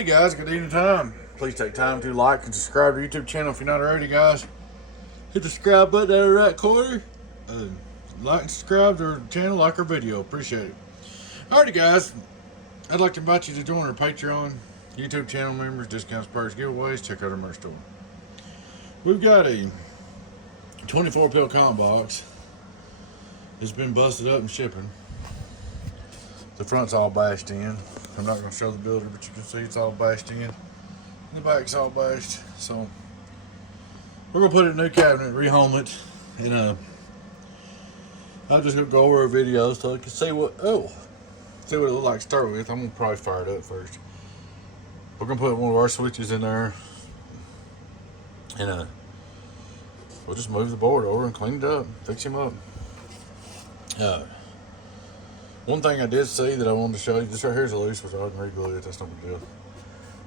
Alrighty guys, good evening time. Please take time to like and subscribe to the YouTube channel if you're not already, guys. Hit the subscribe button down in the right corner. Like and subscribe to our channel, like our video. Appreciate it. Alrighty guys, I'd like to invite you to join our Patreon, YouTube channel members, discounts, perks, giveaways. Check out our merch store. We've got a 24 pill comp box. It's been busted up and shipping. The front's all bashed in. I'm not going to show the builder, but you can see it's all bashed in. The back's all bashed. So we're going to put it in a new cabinet, rehome it, and I'm just going to go over our videos so you can see what it looks like to start with. I'm going to probably fire it up first. We're going to put one of our switches in there, and we'll just move the board over and clean it up, fix him up. One thing I did see that I wanted to show you, this right here is a loose, which I can re-glue it, that's no big deal.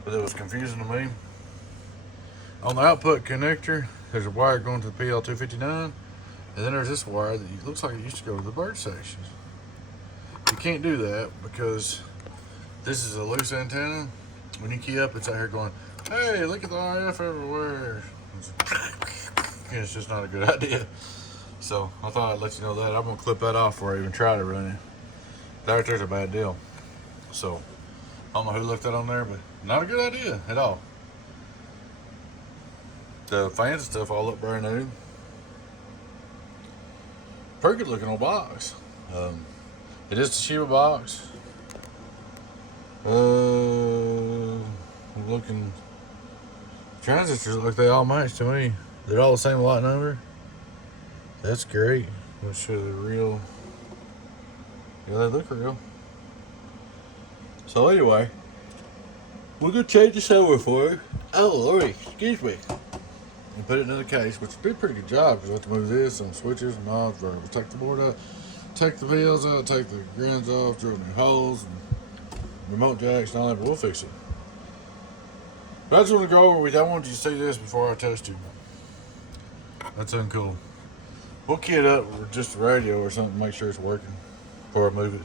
But it was confusing to me. On the output connector, there's a wire going to the PL259, and then there's this wire that looks like it used to go to the bird sections. You can't do that because this is a loose antenna. When you key up, it's out here going, hey, look at the RF everywhere. It's just not a good idea. So I thought I'd let you know that. I'm gonna clip that off before I even try to run it. That right there's a bad deal. So I don't know who left that on there, but not a good idea at all. The fans and stuff all look brand new. Pretty good looking old box. It is the Toshiba box. I'm looking. Transistors look like they all match to me. They're all the same lot number. That's great. Let's show the real. Yeah, they look real. So anyway, we're gonna change this over for her. Oh Lordy, excuse me. And put it in the case, which did a pretty good job because I have to move this, some switches and knobs, we'll take the board out, take the wheels out, take the grounds off, drill new holes, and remote jacks and all that, but we'll fix it. But I just want to go over with you. I wanted you to see this before I test you. That's uncool. We'll kit up with just a radio or something to make sure it's working before I move it.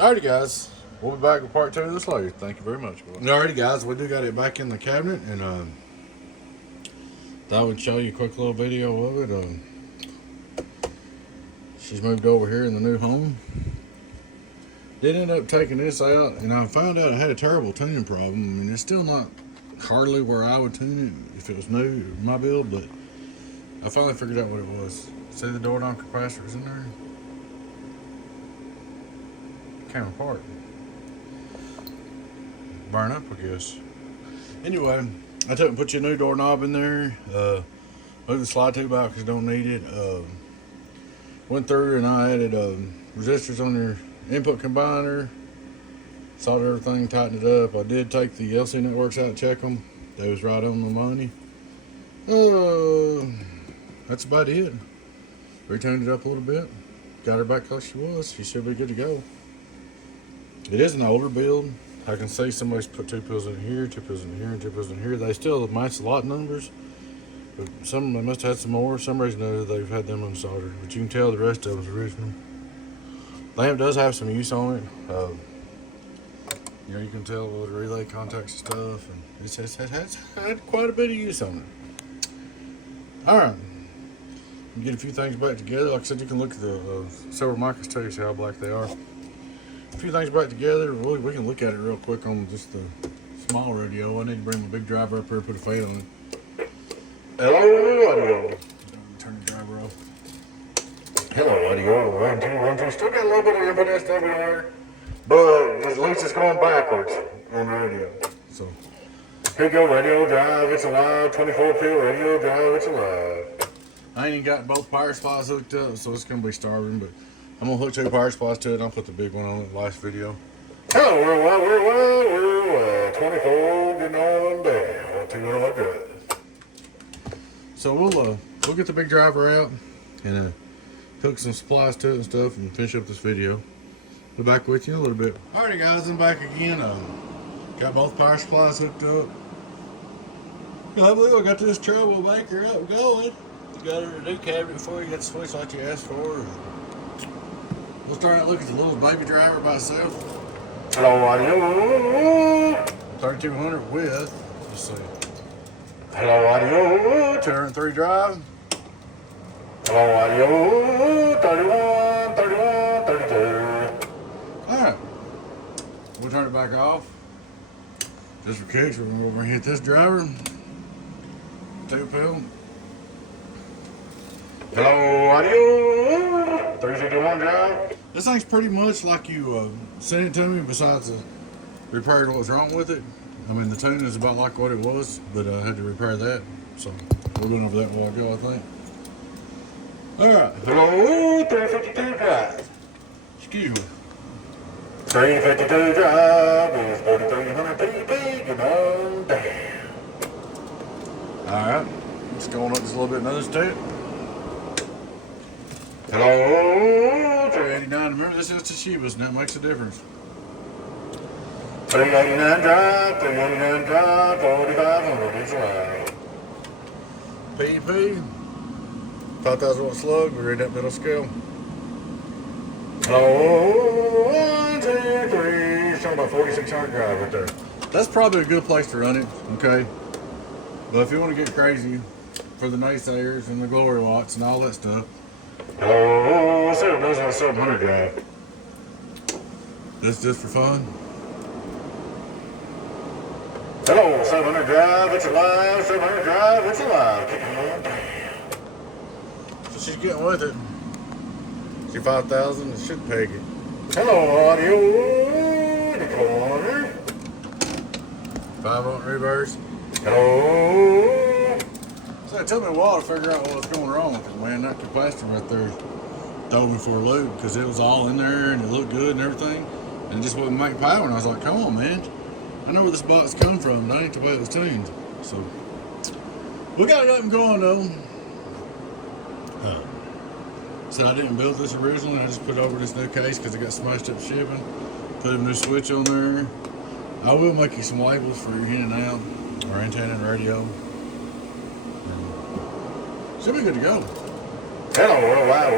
Alrighty guys, we'll be back with part 2 of this later. Thank you very much. Alrighty guys, we do got it back in the cabinet, and thought I would show you a quick little video of it. She's moved over here in the new home. Did end up taking this out, and I found out I had a terrible tuning problem. I mean, it's still not hardly where I would tune it if it was new, my build, but I finally figured out what it was. See the door knob capacitors in there? Came apart. Burn up, I guess. Anyway, I took and put you a new doorknob in there. Moved the slide tube out because you don't need it. Went through and I added resistors on your input combiner. Soldered everything, tightened it up. I did take the LC networks out and check them. They was right on the money. That's about it. Retuned it up a little bit. Got her back like she was. She should be good to go. It is an older build. I can see somebody's put 2 pills in here, 2 pills in here, and 2 pills in here. They still match the lot numbers, but some they must have had some more. For some reason or other, they've had them unsoldered. But you can tell the rest of them's original. Lamp does have some use on it. You know, you can tell with the relay contacts and stuff, and it has had quite a bit of use on it. All right, get a few things back together. Like I said, you can look at the silver micros, tell you how black they are. A few things back together. Really, we can look at it real quick on just the small radio. I need to bring my big driver up here and put a fade on it. Hello, audio. Turn the driver off. Hello, audio. 1, 2, 1, 2. Still got a little bit of input SWR, but at least it's going backwards on the radio. So here you go, radio drive. It's alive. 24 pill radio drive. It's alive. I ain't even got both power supplies hooked up, so it's gonna be starving, but I'm gonna hook 2 power supplies to it and I'll put the big one on it last video. Hello, we're 24 getting on down. 200 good. So we'll get the big driver out and hook some supplies to it and stuff and finish up this video. Be back with you in a little bit. Alrighty guys, I'm back again. Got both power supplies hooked up. I believe I got this troublemaker up going. Got her a new cabinet for you. Got the switch like you asked for. We'll start out looking at the little baby driver by itself. Hello, audio. 3200 with, let's see. Hello, audio. 203 drive. Hello, audio. 31, 31, 32. Alright. We'll turn it back off. Just for kicks, we're going to go over and hit this driver. 2-pill. Hello, audio. 351 drive. This thing's pretty much like you sent it to me, besides repaired what was wrong with it. I mean, the tune is about like what it was, but I had to repair that. So we're going over that a while ago, I think. Alright. Hello, 352 drive. Excuse me. 352 drive is 4300 pp. Good on down. Alright. Just going up just a little bit another step. Hello, 389. Remember, this is Toshiba's, and that makes a difference. 389 drive, 389 drive, 4500 is loud. PP, 5,000 watt slug, we're in that middle scale. Hello, 1, 2, 3, something about 4600 drive right there. That's probably a good place to run it, okay? But if you want to get crazy for the naysayers and the glory watts and all that stuff, hello, 700 drive. That's just for fun. Hello, 700 drive, it's alive. 700 drive, it's alive. Kicking on down. So she's getting with it. She 5,000, it should peg it. Hello, audio in the corner. 5-volt reverse. Hello. So it took me a while to figure out what was going wrong with it, man. That capacitor right there threw me for a loop because it was all in there and it looked good and everything, and it just wouldn't make power. And I was like, come on, man. I know where this box come from. That ain't the way it was tuned. So we got it up and going though. Said I didn't build this originally. I just put it over this new case because it got smashed up shipping. Put a new switch on there. I will make you some labels for your in and out, or antenna and radio. Should be good to go. Hello, worldwide,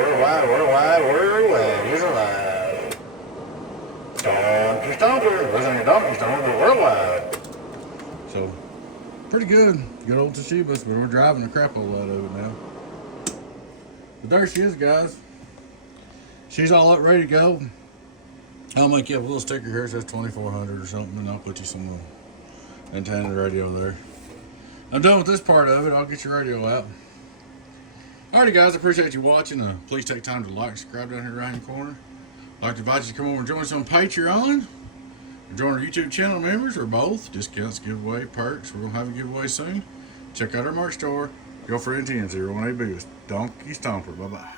is alive. Donkeystomper, wasn't a donkeystomper, but worldwide. So, pretty good. Good old Toshiba's, but we're driving the crap out of it now. But there she is, guys. She's all up, ready to go. I'll make you up a little sticker here that says 2400 or something, and I'll put you some antenna radio there. I'm done with this part of it. I'll get your radio out. Alrighty, guys, I appreciate you watching. Please take time to like, subscribe down here right in the corner. I'd like to invite you to come over and join us on Patreon, or join our YouTube channel members, or both. Discounts, giveaway, perks. We're going to have a giveaway soon. Check out our merch store. Go for NTN 01AB with Donkey Stomper. Bye-bye.